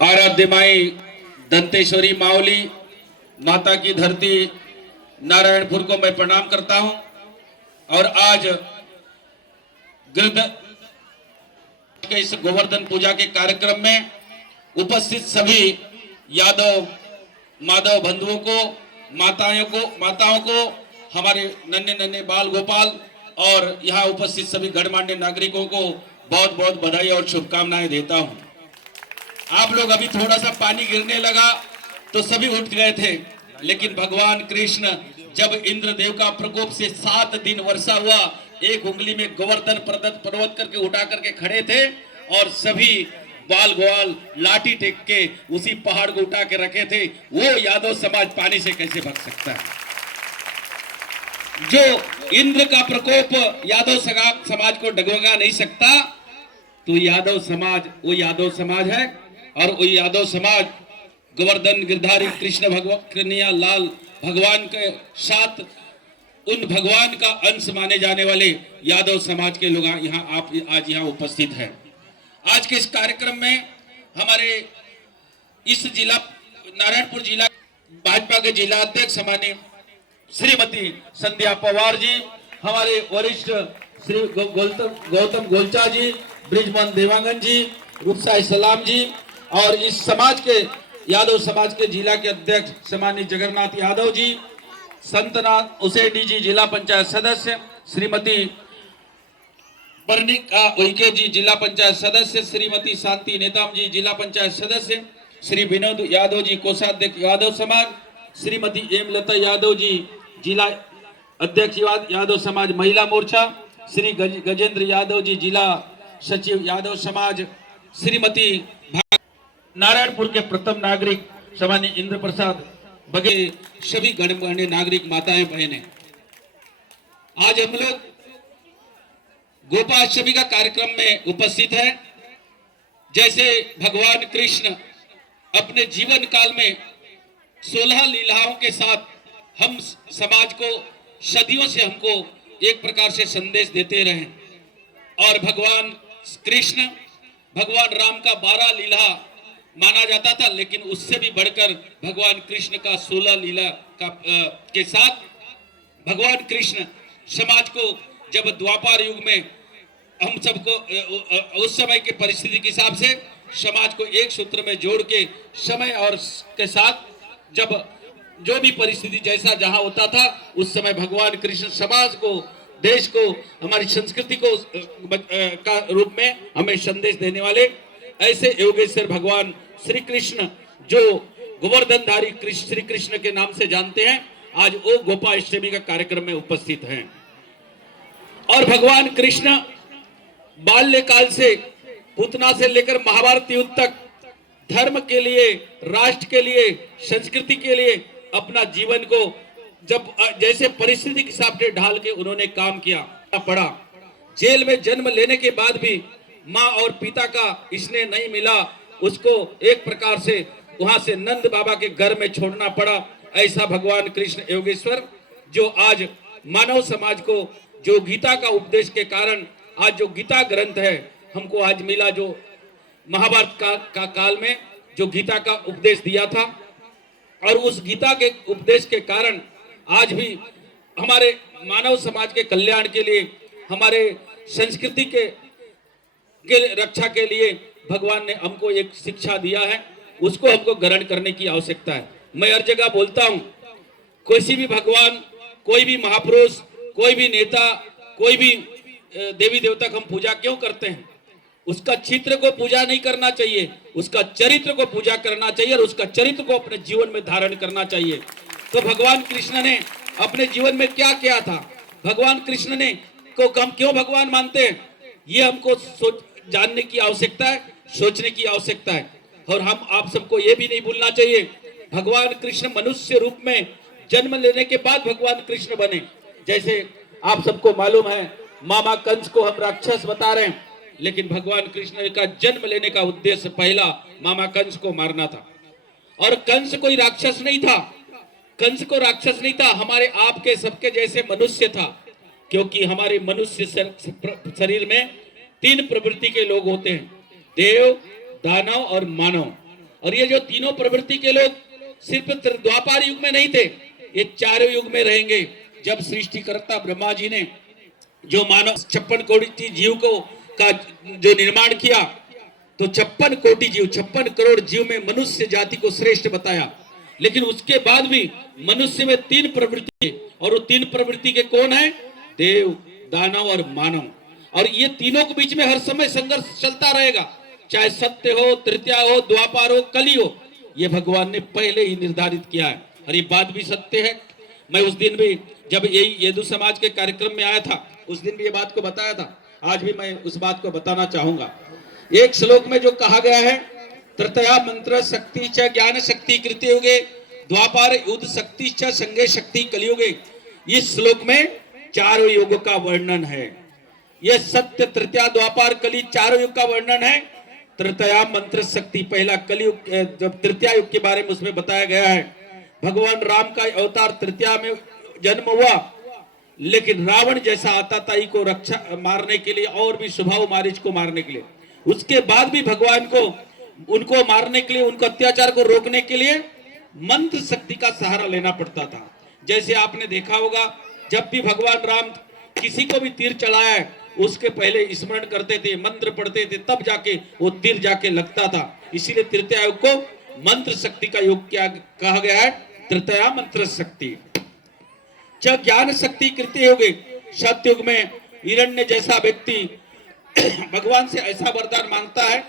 आराध्य माई दंतेश्वरी मावली माता की धरती नारायणपुर को मैं प्रणाम करता हूं और आज के इस गोवर्धन पूजा के कार्यक्रम में उपस्थित सभी यादव माधव बंधुओं को माताओं को हमारे नन्हे नन्हे बाल गोपाल और यहाँ उपस्थित सभी गणमान्य नागरिकों को बहुत बहुत बधाई और शुभकामनाएं देता हूं। आप लोग अभी थोड़ा सा पानी गिरने लगा तो सभी उठ गए थे, लेकिन भगवान कृष्ण जब इंद्रदेव का प्रकोप से 7 दिन वर्षा हुआ, एक उंगली में गोवर्धन पर्वत करके उठा करके खड़े थे और सभी बाल ग्वाल लाठी टेक के उसी पहाड़ को उठा के रखे थे। वो यादव समाज पानी से कैसे भग सकता है? जो इंद्र का प्रकोप यादव समाज को डगमगा नहीं सकता, तो यादव समाज वो यादव समाज है। और वो यादव समाज गोवर्धन गिरधारी कृष्ण भगवान कन्हैया लाल भगवान के साथ उन भगवान का अंश माने जाने वाले यादव समाज के लोग आज यहाँ उपस्थित हैं। आज के इस कार्यक्रम में हमारे इस जिला नारायणपुर जिला भाजपा के जिला अध्यक्ष माननीय श्रीमती संध्या पवार जी, हमारे वरिष्ठ श्री गौतम गोलचा जी, ब्रिजमोहन देवांगन जी, रूपसाई सलाम जी और इस समाज के यादव समाज के जिला के अध्यक्ष सम्मानीय जगन्नाथ यादव जी, संतनाथ उसेडी जी जिला पंचायत सदस्य, श्रीमती बर्निका उइके जी जिला पंचायत सदस्य, श्रीमती शांति नेताम जी जिला पंचायत सदस्य, श्री विनोद यादव जी कोषाध्यक्ष यादव समाज, श्रीमती एम लता यादव जी जिला अध्यक्ष यादव समाज महिला मोर्चा, श्री गजेंद्र यादव जी जिला सचिव यादव समाज, श्रीमती नारायणपुर के प्रथम नागरिक सम्मानीय इंद्र प्रसाद बघेल, सभी गणमान्य नागरिक माताएं बहनें, आज हम लोग गोपाष्टमी का कार्यक्रम में उपस्थित है। जैसे भगवान कृष्ण अपने जीवन काल में 16 लीलाओं के साथ हम समाज को सदियों से हमको एक प्रकार से संदेश देते रहे और भगवान कृष्ण भगवान राम का 12 लीला माना जाता था, लेकिन उससे भी बढ़कर भगवान कृष्ण का 16 लीला के साथ भगवान कृष्ण समाज को जब द्वापर युग में हम सबको उस समय के परिस्थिति के हिसाब से समाज को एक सूत्र में जोड़ के समय और के साथ जब जो भी परिस्थिति जैसा जहां होता था उस समय भगवान कृष्ण समाज को, देश को, हमारी संस्कृति को का रूप में हमें संदेश देने वाले ऐसे योगेश्वर भगवान श्री कृष्ण जो गोवर्धनधारी श्री कृष्ण के नाम से जानते हैं, आज वो गोपाष्टमी का कार्यक्रम में उपस्थित हैं। और भगवान कृष्ण बाल्यकाल से पूतना से लेकर महाभारत युद्ध तक धर्म के लिए, राष्ट्र के लिए, संस्कृति के लिए अपना जीवन को जब जैसे परिस्थिति के हिसाब से ढाल के उन्होंने काम किया पड़ा। जेल में जन्म लेने के बाद भी माँ और पिता का स्नेह नहीं मिला, उसको एक प्रकार से वहां से नंद बाबा के घर में छोड़ना पड़ा। ऐसा भगवान कृष्ण योगेश्वर जो आज मानव समाज को जो गीता का उपदेश के कारण आज जो गीता ग्रंथ है हमको आज मिला, जो महाभारत का काल में जो गीता का उपदेश दिया था और उस गीता के उपदेश के कारण आज भी हमारे मानव समाज के कल्याण के लिए, हमारे संस्कृति के रक्षा के लिए भगवान ने हमको एक शिक्षा दिया है, उसको हमको ग्रहण करने की आवश्यकता है। मैं हर जगह बोलता हूँ, कोई भी भगवान, कोई भी महापुरुष, कोई भी नेता, कोई भी देवी देवता हम पूजा क्यों करते हैं? उसका चित्र को पूजा नहीं करना चाहिए, उसका चरित्र को पूजा करना चाहिए और उसका चरित्र को अपने जीवन में धारण करना चाहिए। तो भगवान कृष्ण ने अपने जीवन में क्या किया था? भगवान कृष्ण ने को हम क्यों भगवान मानते हैं, ये हमको जानने की आवश्यकता है, सोचने की आवश्यकता है। और हम आप सबको ये भी नहीं भूलना चाहिए, भगवान कृष्ण मनुष्य रूप में जन्म लेने के बाद भगवान कृष्ण बने। जैसे आप सबको मालूम है, मामा कंस को हम राक्षस बता रहे हैं, लेकिन भगवान कृष्ण का जन्म लेने का उद्देश्य पहला मामा कंस को मारना था। और कंस कोई राक्षस नहीं था, कंस को राक्षस नहीं था, हमारे आपके सबके जैसे मनुष्य था, क्योंकि हमारे मनुष्य शरीर में तीन प्रवृत्ति के लोग होते हैं, देव, दानव और मानव। और ये जो तीनों प्रवृत्ति के लोग सिर्फ द्वापार युग में नहीं थे, ये चारों युग में रहेंगे। जब सृष्टिकर्ता ब्रह्मा जी ने जो मानव 56 कोटि जीव को का जो निर्माण किया, तो 56 कोटि जीव, 56 करोड़ जीव में मनुष्य जाति को श्रेष्ठ बताया। लेकिन उसके बाद भी मनुष्य में तीन प्रवृत्ति, और वो तीन प्रवृत्ति के कौन है? देव, दानव और मानव। और ये तीनों के बीच में हर समय संघर्ष चलता रहेगा, चाहे सत्य हो, तृतीया हो, द्वापार हो, कली हो। ये भगवान ने पहले ही निर्धारित किया है, और ये बात भी सत्य है। मैं उस दिन भी जब यही यदु समाज के कार्यक्रम में आया था, उस दिन भी ये बात को बताया था। आज भी मैं उस बात को बताना चाहूंगा। एक श्लोक में जो कहा गया है, तृतीया मंत्र शक्ति च ज्ञान शक्ति कृत्य युगे द्वापार युद्ध शक्ति च संगे शक्ति कलियुगे। इस श्लोक में चारों युगों का वर्णन है। यह सत्य, तृतीया, द्वापार, कली चारों युग का वर्णन है। तृतीया मंत्र शक्ति, पहला कलियुग, जब तृतीया युग के बारे में उसमें बताया गया है। भगवान राम का अवतार तृतीया में जन्म हुआ, लेकिन रावण जैसा आताताई को रक्षा मारने के लिए, और भी स्वभाव मारीच को मारने के लिए, उसके बाद भी भगवान को उनको मारने के लिए, उनको अत्याचार को रोकने के लिए मंत्र शक्ति का सहारा लेना पड़ता था। जैसे आपने देखा होगा, जब भी भगवान राम किसी को भी तीर चलाया है, उसके पहले स्मरण करते थे, मंत्र पढ़ते थे, तब जाके वो तीर जाके लगता था। इसीलिए तृतीया युग को मंत्र शक्ति का युग क्या कहा गया है? तृतीया मंत्र शक्ति। जब ज्ञान शक्ति कृत्य युग, सतयुग में हिरण्य जैसा व्यक्ति भगवान से ऐसा वरदान मांगता है,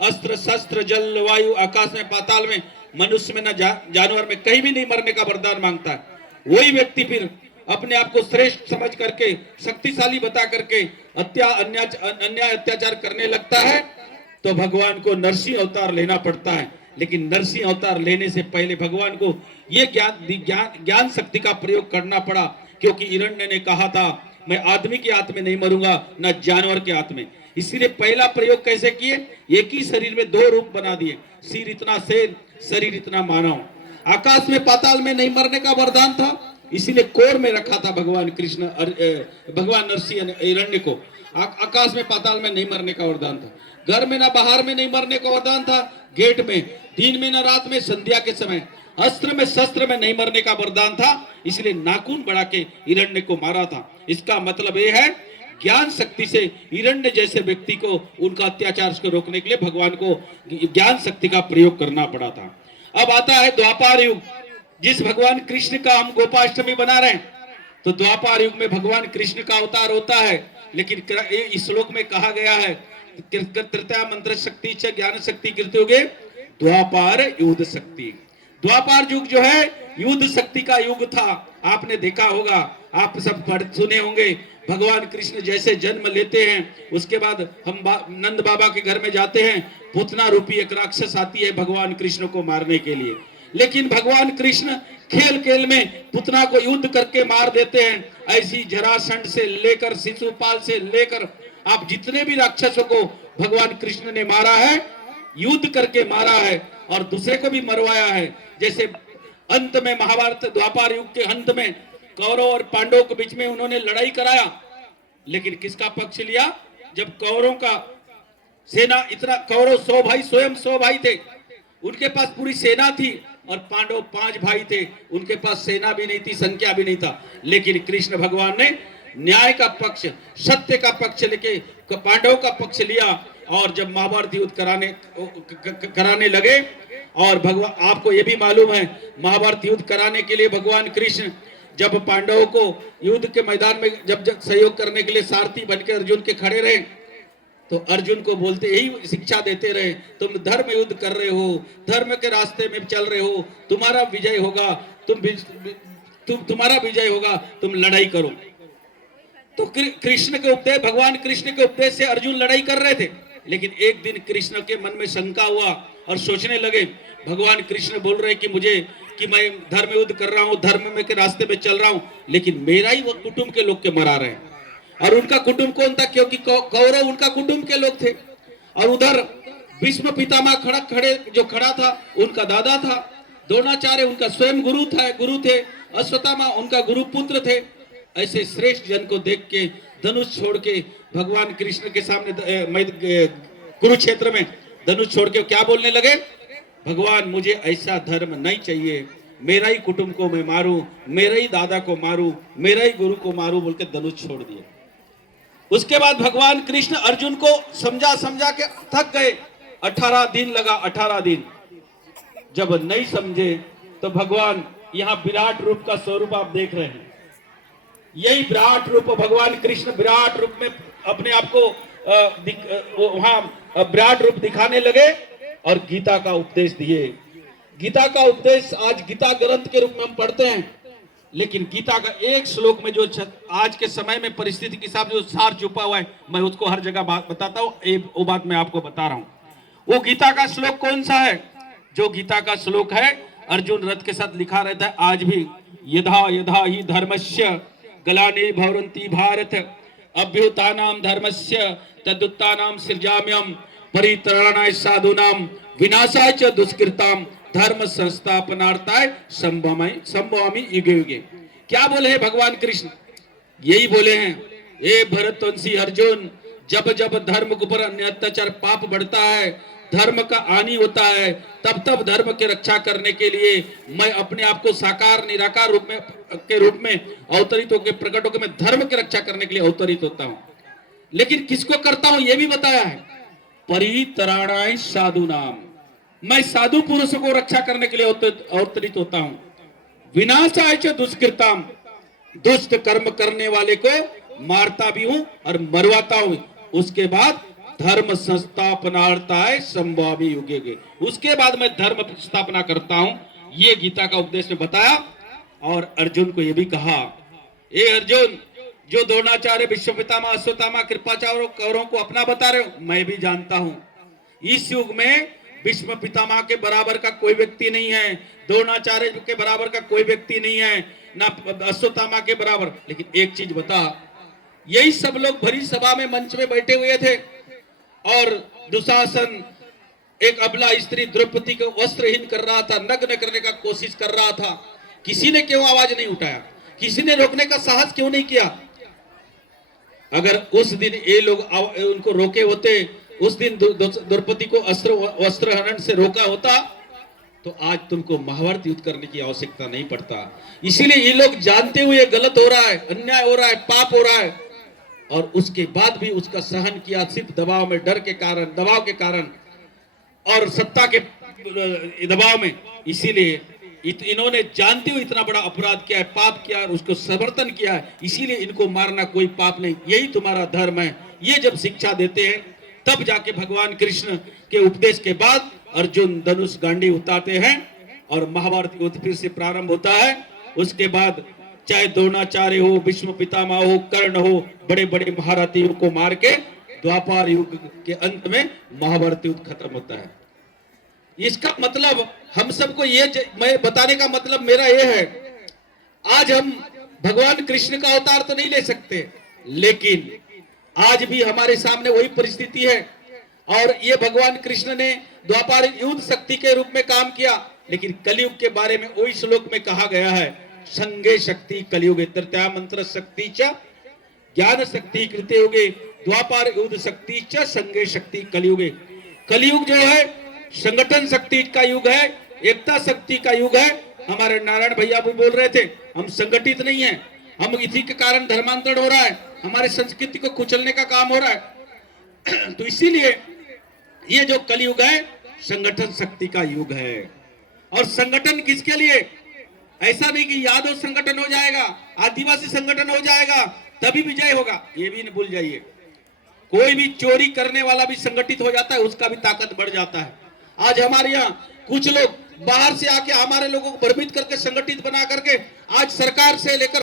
अस्त्र शस्त्र जल वायु आकाश में पाताल में मनुष्य में न जानवर में कहीं भी नहीं मरने का वरदान मांगता है। वही व्यक्ति फिर अपने आप को श्रेष्ठ समझ करके, शक्तिशाली बता करके अन्याय अत्याचार करने लगता है, तो भगवान को नरसिंह अवतार लेना पड़ता है। लेकिन नरसिंह अवतार लेने से पहले भगवान को ये ज्ञान शक्ति का प्रयोग करना पड़ा, क्योंकि हिरण्य ने कहा था, मैं आदमी के हाथ में नहीं मरूंगा, न जानवर के हाथ में। इसीलिए पहला प्रयोग कैसे किए? एक ही शरीर में दो रूप बना दिए, सिर इतना शेर, शरीर इतना मानव। आकाश में पाताल में नहीं मरने का वरदान था, इसीलिए कोर में रखा था भगवान कृष्ण, भगवान नरसिंह हिरण्य को। आकाश में पाताल में नहीं मरने का वरदान था। घर में ना बाहर में नहीं मरने का वरदान था, गेट में, दिन में ना रात में, संध्या के समय, अस्त्र में शस्त्र में नहीं मरने का वरदान था। इसलिए नाखून बढ़ा के हिरण्य को मारा था। इसका मतलब यह है, ज्ञान शक्ति से हिरण्य जैसे व्यक्ति को उनका अत्याचार को रोकने के लिए भगवान को ज्ञान शक्ति का प्रयोग करना पड़ा था। अब आता है द्वापार युग, जिस भगवान कृष्ण का हम गोपाष्टमी बना रहे हैं। तो द्वापार युग में भगवान कृष्ण का अवतार होता है, लेकिन इस श्लोक में कहा गया है, तृतीया मंत्र शक्ति च ज्ञान शक्ति कृत्य युगे द्वापार युद्ध शक्ति। द्वापार युग जो है युद्ध शक्ति का युग था। आपने देखा होगा, आप सब सुने होंगे, भगवान कृष्ण जैसे जन्म लेते हैं, उसके बाद हम नंद बाबा के घर में जाते हैं, पूतना रूपी एक राक्षस आती है भगवान कृष्ण को मारने के लिए। लेकिन भगवान कृष्ण खेल खेल में पुतना को युद्ध करके मार देते हैं। ऐसी जरासंध से लेकर शिशुपाल से लेकर आप जितने भी राक्षसों को भगवान कृष्ण ने मारा है, युद्ध करके मारा है, और दूसरे को भी मरवाया है। जैसे अंत में महाभारत द्वापार युग के अंत में कौरव और पांडवों के बीच में उन्होंने लड़ाई कराया, लेकिन किसका पक्ष लिया? जब कौरवों का सेना इतना, कौरव 100 भाई, स्वयं 100 भाई थे, उनके पास पूरी सेना थी, और पांडव 5 भाई थे, उनके पास सेना भी नहीं थी, संख्या भी नहीं था। लेकिन कृष्ण भगवान ने न्याय का पक्ष, सत्य का पक्ष लेके पांडवों का पक्ष लिया, और जब महाभारत युद्ध कराने लगे, और भगवान, आपको यह भी मालूम है, महाभारत युद्ध कराने के लिए भगवान कृष्ण जब पांडवों को युद्ध के मैदान में जब सहयोग करने के लिए सारथी बनकर अर्जुन के खड़े रहे, तो अर्जुन को बोलते, यही शिक्षा देते रहे, तुम धर्म युद्ध कर रहे हो, धर्म के रास्ते में चल रहे हो, तुम्हारा विजय होगा, तुम्हारा विजय होगा, तुम लड़ाई करो। तो कृष्ण के उपदेश, भगवान कृष्ण के उपदेश से अर्जुन लड़ाई कर रहे थे। लेकिन एक दिन कृष्ण के मन में शंका हुआ, और सोचने लगे, भगवान कृष्ण बोल रहे कि मैं धर्म युद्ध कर रहा हूँ, धर्म में के रास्ते में चल रहा हूँ, लेकिन मेरा ही वो कुटुंब के लोग के मरा रहे हैं। और उनका कुटुंब कौन था? क्योंकि कौरव उनका कुटुंब के लोग थे। और उधर भीष्म पितामह खड़ा था, उनका दादा था। द्रोणाचार्य उनका स्वयं गुरु थे। अश्वत्थामा उनका गुरु पुत्र थे। ऐसे श्रेष्ठ जन को देख के धनुष छोड़ के भगवान कृष्ण के सामने कुरुक्षेत्र में धनुष छोड़ के क्या बोलने लगे, भगवान मुझे ऐसा धर्म नहीं चाहिए, मेरा ही कुटुंब को मैं मारूं, मेरे ही दादा को मारूं, मेरा ही गुरु को मारूं बोल के धनुष छोड़ दिए। उसके बाद भगवान कृष्ण अर्जुन को समझा समझा के थक गए। 18 दिन लगा, 18 दिन जब नहीं समझे तो भगवान यहाँ विराट रूप का स्वरूप आप देख रहे हैं। यही विराट रूप भगवान कृष्ण विराट रूप में अपने आप को वहां विराट रूप दिखाने लगे और गीता का उपदेश दिए। गीता का उपदेश आज गीता ग्रंथ के रूप में हम पढ़ते हैं, लेकिन गीता का एक श्लोक में जो आज के समय में परिस्थिति के हिसाब से जो सार छुपा हुआ है, मैं उसको हर जगह बात बताता हूँ। वो बात मैं आपको बता रहा हूँ। वो गीता का श्लोक कौन सा है? जो गीता का श्लोक है अर्जुन रथ के साथ लिखा रहता है आज भी, यथा यथा ही धर्मस्य गलानि भवन्ति भारत अभ्युत्थानां धर्मस्य तदुत्थानां सृजाम्यहं परित्राणाय साधूनां विनाशाय च दुष्कृतां धर्म संस्थापनार्थाय संभवामि युगे युगे। क्या बोले हैं भगवान कृष्ण? यही बोले हैं, ए भरतवंशी अर्जुन, जब जब धर्म के ऊपर अन्य अत्याचार पाप बढ़ता है, धर्म का हानि होता है, तब तब धर्म की रक्षा करने के लिए मैं अपने आप को साकार निराकार रूप में अवतरित होकर प्रकट होकर मैं धर्म की रक्षा करने के लिए अवतरित होता हूँ। लेकिन किसको करता हूँ ये भी बताया है, परित्राणाय साधूनाम, मैं साधु पुरुषों को रक्षा करने के लिए अवतरित होता हूँ। विनाशाय च दुष्कृताम, दुष्ट कर्म करने वाले को मारता भी हूं और मरवाता हूं। उसके बाद धर्म संस्थापनार्थाय संभवामि युगे युगे, उसके बाद मैं धर्म स्थापना करता हूं। ये गीता का उपदेश में बताया। और अर्जुन को यह भी कहा, ए अर्जुन, जो द्रोणाचार्य विश्व पितामह अश्वत्थामा कृपाचार्य कौरवों को अपना बता रहे हो, मैं भी जानता हूं इस युग में भीष्म पितामह के बराबर का कोई व्यक्ति नहीं है, द्रोणाचार्य के बराबर का कोई व्यक्ति नहीं है, ना अश्वत्थामा के बराबर। लेकिन एक चीज बता, यही सब लोग भरी सभा में मंच में बैठे हुए थे और दुशासन एक अबला स्त्री द्रौपदी को वस्त्रहीन कर रहा था, नग्न करने का कोशिश कर रहा था। किसी ने क्यों आवाज नहीं उठाया? किसी ने रोकने का साहस क्यों नहीं किया? अगर उस दिन ये लोग उनको रोके होते, उस दिन द्रौपदी को वस्त्र हनन से रोका होता, तो आज तुमको महाभारत युद्ध करने की आवश्यकता नहीं पड़ता। इसीलिए ये लोग जानते हुए गलत हो रहा है, अन्याय हो रहा है, पाप हो रहा है, और उसके बाद भी उसका सहन किया, सिर्फ दबाव में, डर के कारण, दबाव के कारण और सत्ता के दबाव में। इसीलिए इन्होंने जानते हुए इतना बड़ा अपराध किया है, पाप किया है, उसको समर्थन किया है। इसीलिए इनको मारना कोई पाप नहीं, यही तुम्हारा धर्म है। ये जब शिक्षा देते हैं तब जाके भगवान कृष्ण के उपदेश के बाद अर्जुन धनुष गांडी उतारते हैं और महाभारत युद्ध फिर से प्रारंभ होता है। उसके बाद चाहे द्रोणाचार्य हो, भीष्म पितामह हो, कर्ण हो, बड़े बड़े महारथियों को मार के द्वापर युग के अंत में महाभारत युद्ध खत्म होता है। इसका मतलब हम सबको ये मैं बताने का मतलब मेरा ये है, आज हम भगवान कृष्ण का अवतार तो नहीं ले सकते, लेकिन आज भी हमारे सामने वही परिस्थिति है। और ये भगवान कृष्ण ने द्वापर युद्ध शक्ति के रूप में काम किया, लेकिन कलयुग के बारे में वही श्लोक में कहा गया है, संगे शक्ति कलयुगे तृतीया मंत्र शक्ति च ज्ञान शक्ति कृते युगे द्वापर युद्ध शक्ति च संगे शक्ति कलयुगे। कलयुग जो है संगठन शक्ति का युग है, एकता शक्ति का युग है। हमारे नारायण भैया भी बोल रहे थे, हम संगठित नहीं है, हम इसी के कारण धर्मांतरण हो रहा है, हमारे संस्कृति को कुचलने का काम हो रहा है। तो इसीलिए ये जो कलयुग है संगठन शक्ति का युग है। और संगठन किसके लिए? ऐसा नहीं कि यादव संगठन हो जाएगा, आदिवासी संगठन हो जाएगा तभी विजय होगा, ये भी नहीं भूल जाइए। कोई भी चोरी करने वाला भी संगठित हो जाता है, उसका भी ताकत बढ़ जाता है। आज हमारे यहाँ कुछ लोग बाहर से आके हमारे लोगों को भ्रमित करके संगठित बना करके आज सरकार से लेकर